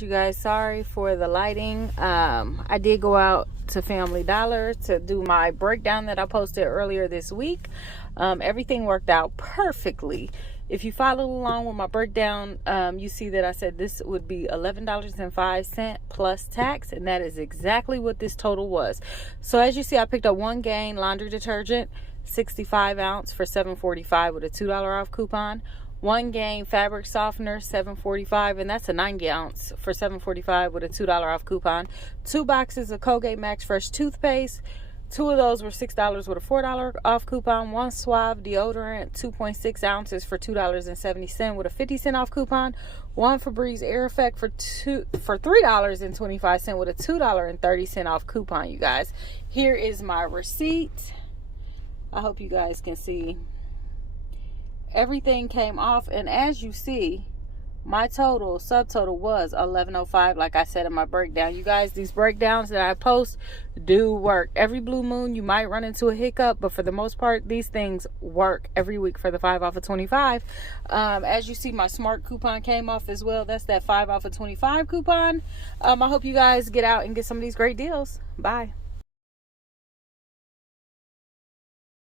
You guys, sorry for the lighting. I did go out to Family Dollar to do my breakdown that I posted earlier this week. Everything worked out perfectly. If you follow along with my breakdown, you see that I said this would be $11.05 plus tax, and that is exactly what this total was. So as you see, I picked up one Gain laundry detergent, 65 ounce for $7.45 with a $2 off coupon. One Gain fabric softener, $7.45, and that's a 90 ounce for $7.45 with a $2 off coupon. 2 boxes of Colgate Max Fresh toothpaste. 2 of those were $6 with a $4 off coupon. 1 Suave deodorant, 2.6 ounces for $2.70 with a 50-cent off coupon. 1 Febreze Air Effect for $3.25 with a $2.30 off coupon. You guys, here is my receipt. I hope you guys can see. Everything came off, and as you see, my subtotal was $11.05, like I said in my breakdown. You guys, these breakdowns that I post do work. Every blue moon you might run into a hiccup, but for the most part these things work every week for the 5 off of 25. As you see, my smart coupon came off as well. That's that 5 off of 25 coupon. I hope you guys get out and get some of these great deals. Bye.